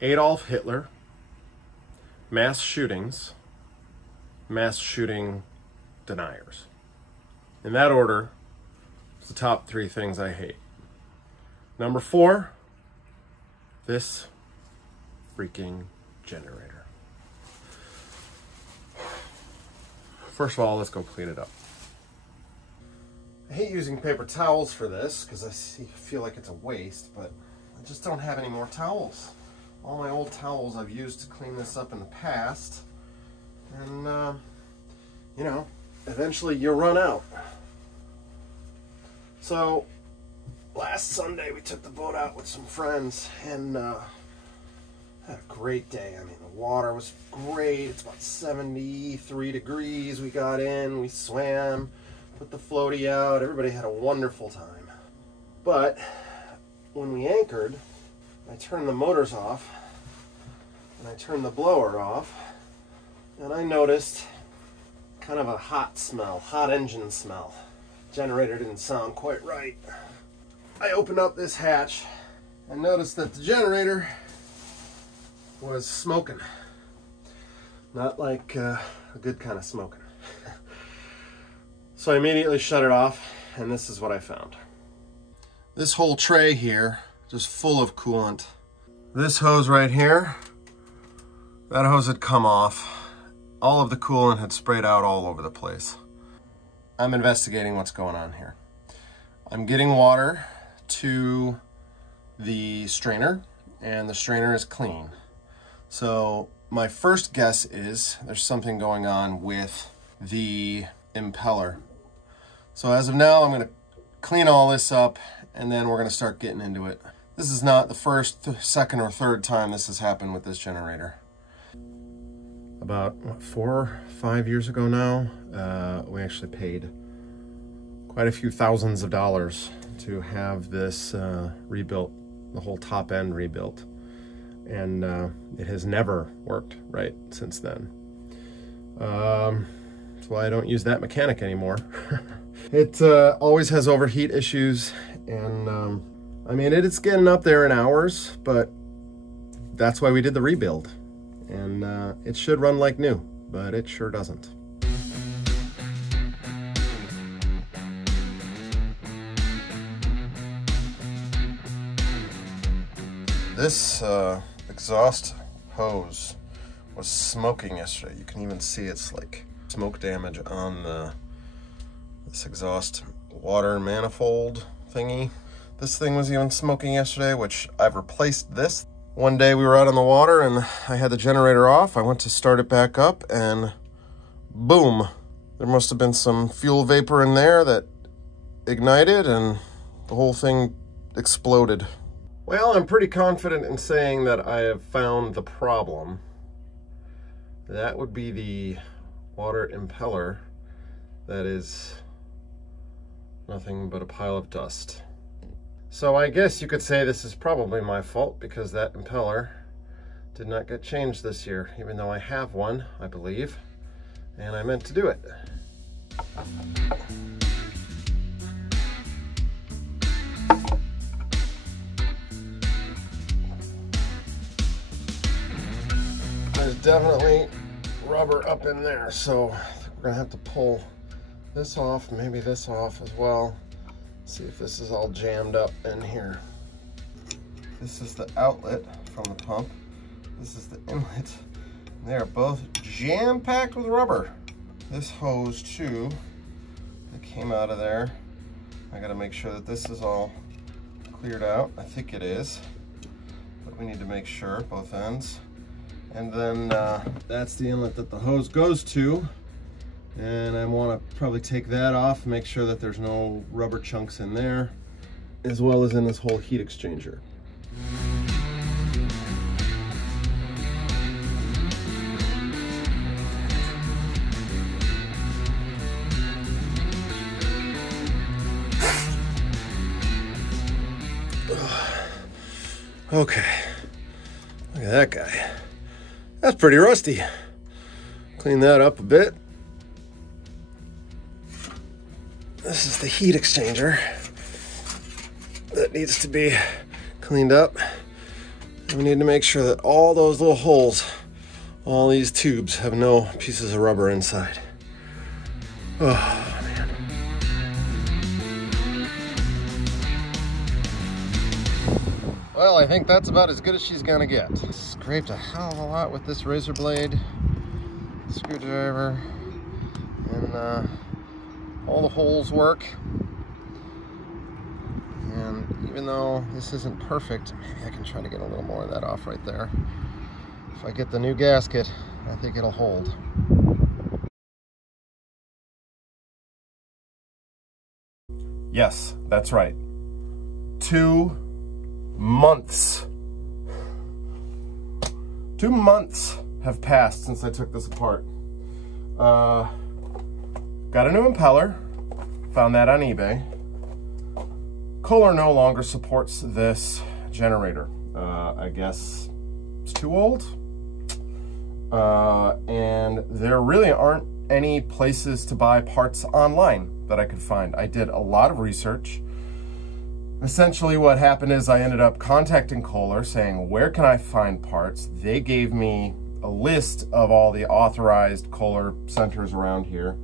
Adolf Hitler, mass shootings, mass shooting deniers. In that order, it's the top 3 things I hate. Number 4, this freaking generator. First of all, let's go clean it up. I hate using paper towels for this because I feel like it's a waste, but I just don't have any more towels. All my old towels I've used to clean this up in the past, and you know, eventually you run out. So last Sunday we took the boat out with some friends and had a great day. I mean, the water was great. It's about 73 degrees. We got in, we swam, put the floaty out. Everybody had a wonderful time. But when we anchored, I turned the motors off and I turned the blower off, and I noticed kind of a hot smell, hot engine smell. Generator didn't sound quite right. I opened up this hatch and noticed that the generator was smoking. Not like a good kind of smoking. So I immediately shut it off, and this is what I found. This whole tray here, just full of coolant. This hose right here, that hose had come off. All of the coolant had sprayed out all over the place. I'm investigating what's going on here. I'm getting water to the strainer, and the strainer is clean. So my first guess is there's something going on with the impeller. So as of now, I'm going to clean all this up, and then we're going to start getting into it. This is not the first, second, or third time this has happened with this generator. About, what, 4 or 5 years ago now, we actually paid quite a few thousands of dollars to have this rebuilt, the whole top end rebuilt. And it has never worked right since then. That's why I don't use that mechanic anymore. It always has overheat issues, and I mean, it's getting up there in hours, but that's why we did the rebuild. And it should run like new, but it sure doesn't. This exhaust hose was smoking yesterday. You can even see it's like smoke damage on this exhaust water manifold thingy. This thing was even smoking yesterday, which I've replaced this. One day we were out on the water and I had the generator off. I went to start it back up and boom, there must have been some fuel vapor in there that ignited and the whole thing exploded. Well, I'm pretty confident in saying that I have found the problem. That would be the water impeller that is nothing but a pile of dust. So I guess you could say this is probably my fault because that impeller did not get changed this year, even though I have one, I believe, and I meant to do it. There's definitely rubber up in there, so I think we're gonna have to pull this off, maybe this off as well. See if this is all jammed up in here. This is the outlet from the pump. This is the inlet. They are both jam-packed with rubber. This hose too, that came out of there. I gotta make sure that this is all cleared out. I think it is, but we need to make sure, both ends. And then that's the inlet that the hose goes to. And I want to probably take that off, make sure that there's no rubber chunks in there, as well as in this whole heat exchanger. Okay, look at that guy. That's pretty rusty. Clean that up a bit. This is the heat exchanger that needs to be cleaned up. We need to make sure that all those little holes, all these tubes, have no pieces of rubber inside. Oh, man. Well, I think that's about as good as she's gonna get. Scraped a hell of a lot with this razor blade, screwdriver, and all the holes work. And even though this isn't perfect, maybe I can try to get a little more of that off right there. If I get the new gasket, I think it'll hold. Yes, that's right. 2 months. 2 months have passed since I took this apart. Got a new impeller. Found that on eBay. Kohler no longer supports this generator. I guess it's too old. And there really aren't any places to buy parts online that I could find. I did a lot of research. Essentially what happened is I ended up contacting Kohler saying, where can I find parts? They gave me a list of all the authorized Kohler centers around here.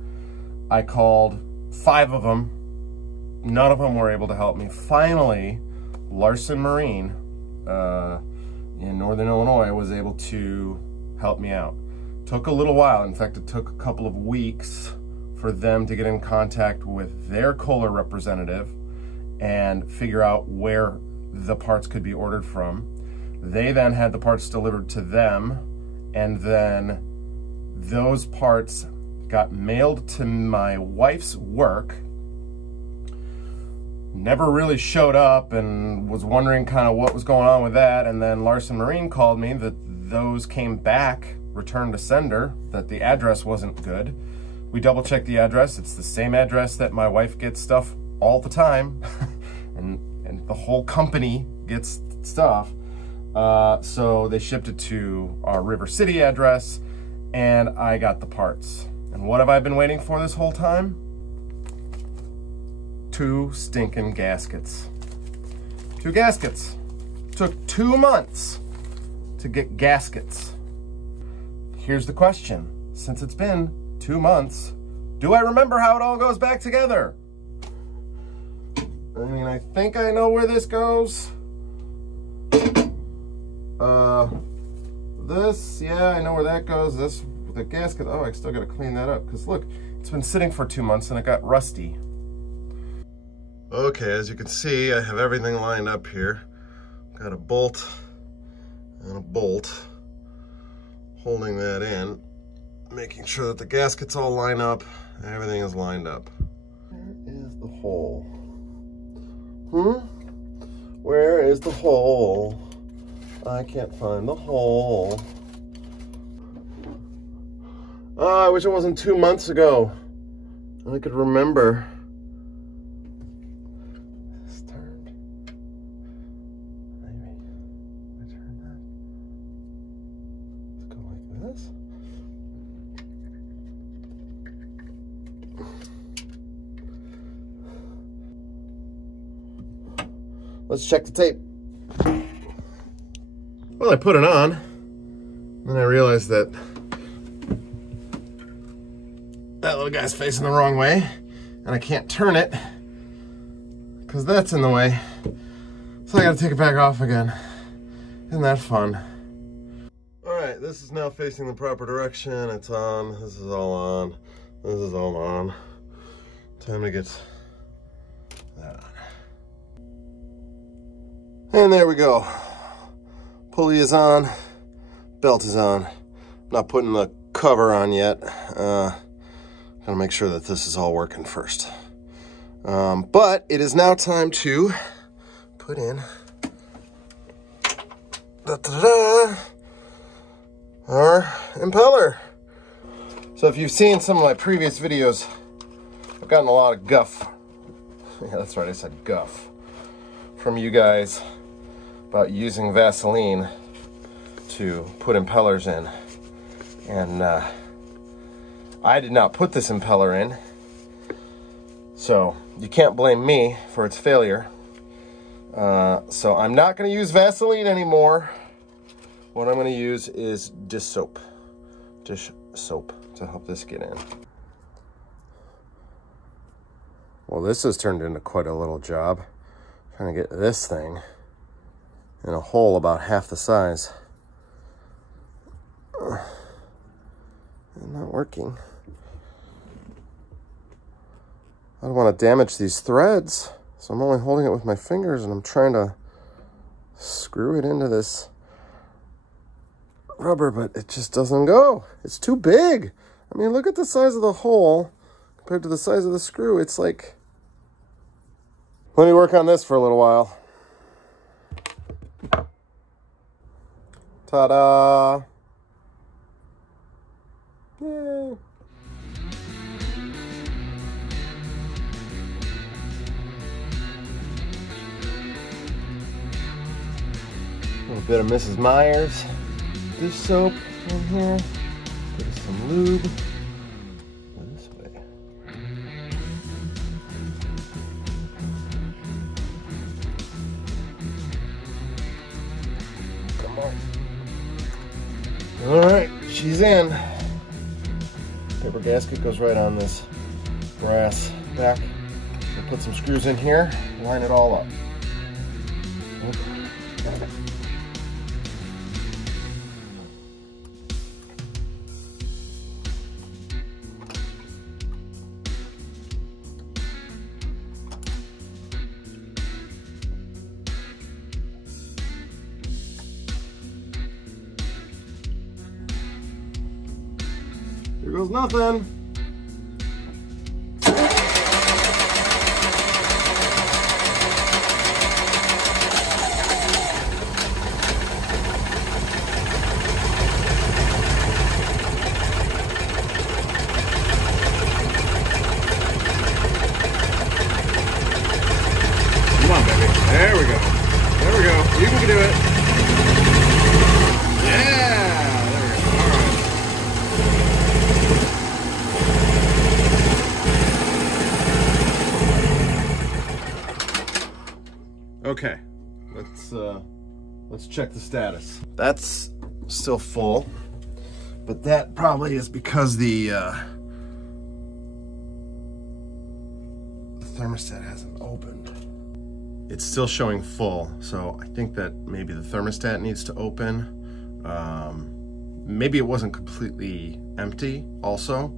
I called 5 of them. None of them were able to help me. Finally, Larson Marine in Northern Illinois was able to help me out. Took a little while. In fact, it took a couple of weeks for them to get in contact with their Kohler representative and figure out where the parts could be ordered from. They then had the parts delivered to them, and then those parts got mailed to my wife's work. Never really showed up and was wondering kind of what was going on with that. And then Larson Marine called me that those came back, returned to sender, that the address wasn't good. We double checked the address. It's the same address that my wife gets stuff all the time. and the whole company gets stuff. So they shipped it to our River City address, and I got the parts. And what have I been waiting for this whole time? 2 stinking gaskets. 2 gaskets. Took 2 months to get gaskets. Here's the question. Since it's been 2 months, do I remember how it all goes back together? I mean, I think I know where this goes. This, yeah, I know where that goes. This, the gasket, oh, I still gotta clean that up, because look, it's been sitting for 2 months and it got rusty. Okay, as you can see, I have everything lined up here. Got a bolt and a bolt holding that in, making sure that the gaskets all line up, everything is lined up. Where is the hole? Where is the hole? I can't find the hole. Oh, I wish it wasn't 2 months ago. I could remember. This turned. Maybe I turn that. Let's go like this. Let's check the tape. Well, I put it on, then I realized that that little guy's facing the wrong way, and I can't turn it because that's in the way. So I gotta take it back off again. Isn't that fun? All right, this is now facing the proper direction. It's on, this is all on, this is all on. Time to get that on. And there we go. Pulley is on, belt is on. Not putting the cover on yet. Gotta make sure that this is all working first. But it is now time to put in our impeller. So if you've seen some of my previous videos, I've gotten a lot of guff. Yeah, that's right, I said guff. From you guys about using Vaseline to put impellers in. And I did not put this impeller in, so you can't blame me for its failure. So I'm not going to use Vaseline anymore. what I'm going to use is dish soap to help this get in. Well, this has turned into quite a little job. Trying to get this thing in a hole about half the size. Not working. I don't want to damage these threads, so I'm only holding it with my fingers and I'm trying to screw it into this rubber, but it just doesn't go. It's too big. I mean, look at the size of the hole compared to the size of the screw. It's like, let me work on this for a little while. Ta-da! Yay! A little bit of Mrs. Meyer's dish soap in here. Give us some lube. This way. Come on. All right, she's in. Paper gasket goes right on this brass back. We'll put some screws in here, line it all up. Here goes nothing. Come on, baby. There we go. There we go. You can do it. Yeah. There we go. All right. Okay, let's check the status. That's still full, but that probably is because the thermostat hasn't opened. It's still showing full, so I think that maybe the thermostat needs to open. Maybe it wasn't completely empty also,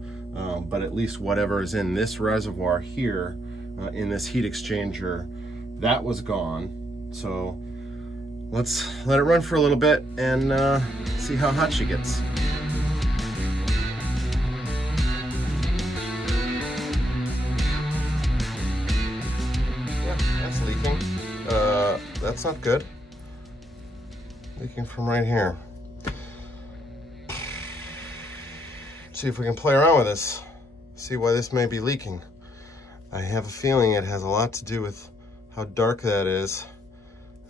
but at least whatever is in this reservoir here, in this heat exchanger, that was gone. So let's let it run for a little bit and see how hot she gets. Yeah, that's leaking. That's not good. Leaking from right here. Let's see if we can play around with this. See why this may be leaking. I have a feeling it has a lot to do with how dark that is,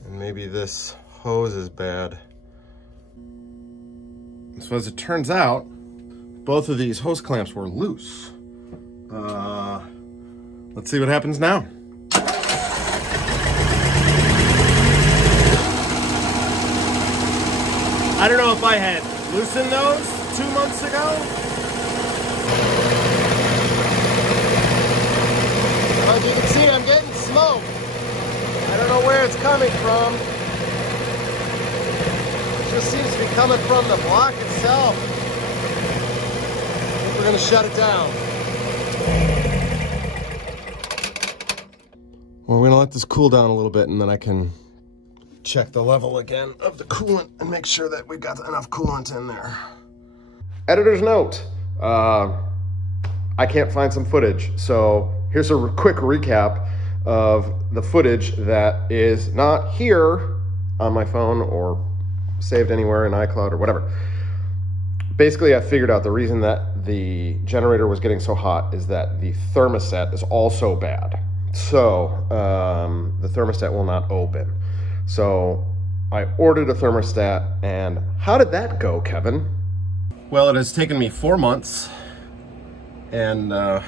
and maybe this hose is bad. So as it turns out, both of these hose clamps were loose. Let's see what happens now. I don't know if I had loosened those 2 months ago. As you can see, I'm getting smoke. I don't know where it's coming from. It just seems to be coming from the block itself. I think we're going to shut it down. Well, we're going to let this cool down a little bit, and then I can check the level again of the coolant and make sure that we've got enough coolant in there. Editor's note. I can't find some footage, so here's a quick recap of the footage that is not here on my phone or saved anywhere in iCloud or whatever. Basically, I figured out the reason that the generator was getting so hot is that the thermostat is also bad. So the thermostat will not open. So I ordered a thermostat, and how did that go, Kevin? Well, it has taken me 4 months, and I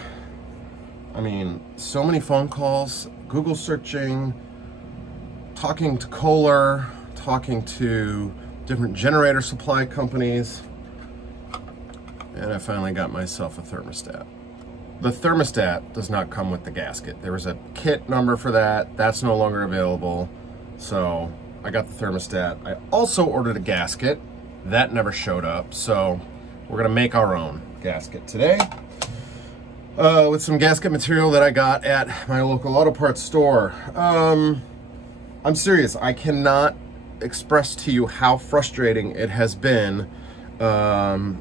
mean, so many phone calls, Google searching, talking to Kohler, talking to different generator supply companies, and I finally got myself a thermostat. The thermostat does not come with the gasket. There was a kit number for that. That's no longer available. So I got the thermostat. I also ordered a gasket. That never showed up. So we're gonna make our own gasket today with some gasket material that I got at my local auto parts store. I'm serious. I cannot express to you how frustrating it has been to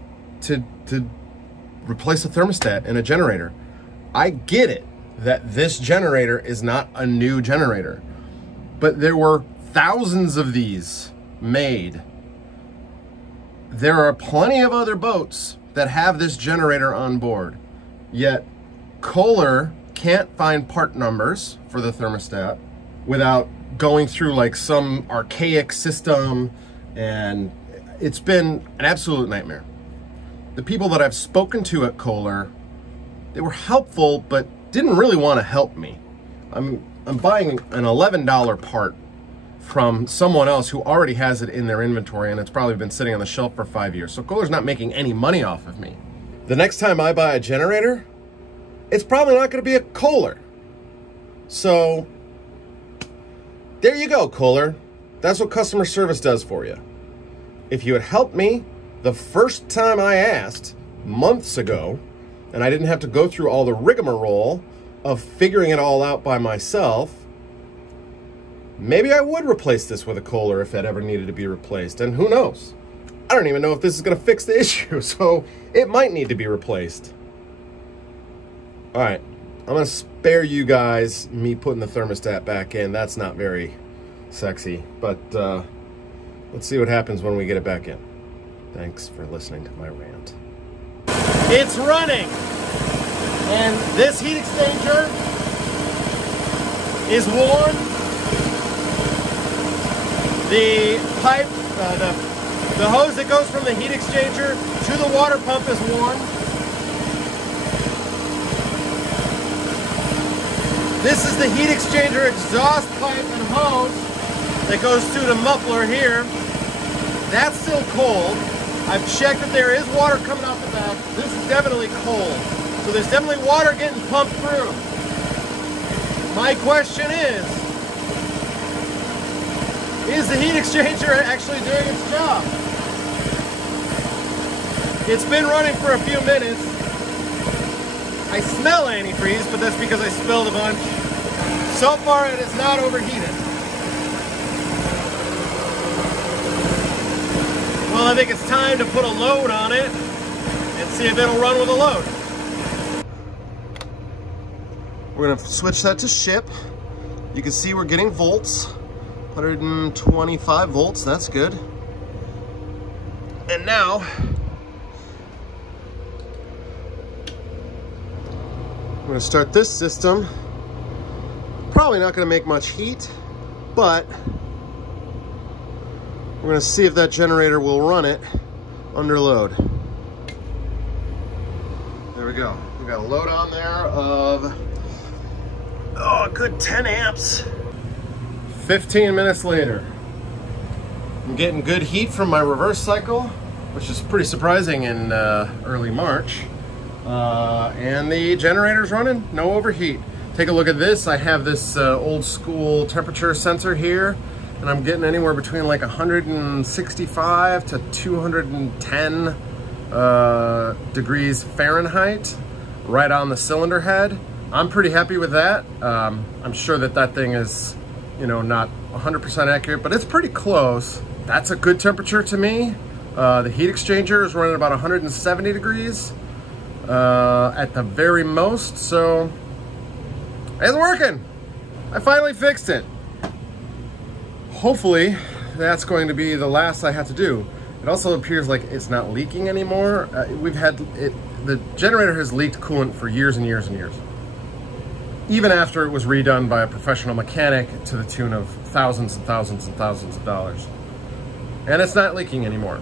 replace a thermostat in a generator. I get it that this generator is not a new generator, but there were thousands of these made. There are plenty of other boats that have this generator on board, yet Kohler can't find part numbers for the thermostat without going through like some archaic system, and it's been an absolute nightmare. The people that I've spoken to at Kohler, they were helpful, but didn't really want to help me. I'm buying an $11 part from someone else who already has it in their inventory, and it's probably been sitting on the shelf for 5 years. So Kohler's not making any money off of me. The next time I buy a generator, it's probably not going to be a Kohler. So there you go, Kohler. That's what customer service does for you. If you had helped me the first time I asked, months ago, and I didn't have to go through all the rigmarole of figuring it all out by myself, maybe I would replace this with a Kohler if that ever needed to be replaced. And who knows? I don't even know if this is going to fix the issue, so it might need to be replaced. All right, I'm going to spare you guys me putting the thermostat back in. That's not very sexy, but let's see what happens when we get it back in. Thanks for listening to my rant. It's running, and this heat exchanger is warm. The pipe, the hose that goes from the heat exchanger to the water pump is warm. This is the heat exchanger exhaust pipe and hose that goes to the muffler here. That's still cold. I've checked that there is water coming out the back. This is definitely cold. So there's definitely water getting pumped through. My question is the heat exchanger actually doing its job? It's been running for a few minutes. I smell antifreeze, but that's because I spilled a bunch. So far it is not overheated. Well, I think it's time to put a load on it and see if it'll run with a load. We're gonna switch that to ship. You can see we're getting volts, 125 volts, that's good. And now, I'm gonna start this system. Probably not gonna make much heat, but we're gonna see if that generator will run it under load. There we go. We got a load on there of, a good 10 amps. 15 minutes later. I'm getting good heat from my reverse cycle, which is pretty surprising in early March. And the generator's running, no overheat. Take a look at this. I have this old school temperature sensor here, and I'm getting anywhere between like 165 to 210 degrees Fahrenheit right on the cylinder head. I'm pretty happy with that. I'm sure that that thing is, you know, not 100% accurate, but it's pretty close. That's a good temperature to me. The heat exchanger is running about 170 degrees at the very most, so it's working. I finally fixed it. Hopefully that's going to be the last I have to do. It also appears like it's not leaking anymore. The generator has leaked coolant for years and years and years, even after it was redone by a professional mechanic to the tune of thousands and thousands and thousands of dollars. And it's not leaking anymore.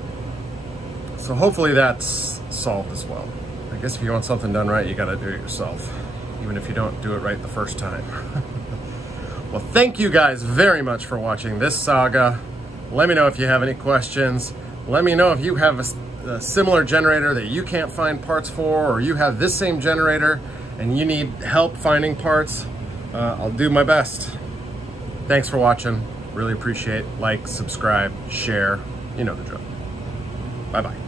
So hopefully that's solved as well. I guess if you want something done right, you gotta do it yourself, even if you don't do it right the first time. Well, thank you guys very much for watching this saga. Let me know if you have any questions. Let me know if you have a similar generator that you can't find parts for, or you have this same generator and you need help finding parts. I'll do my best. Thanks for watching. Really appreciate it. Like, subscribe, share. You know the drill. Bye-bye.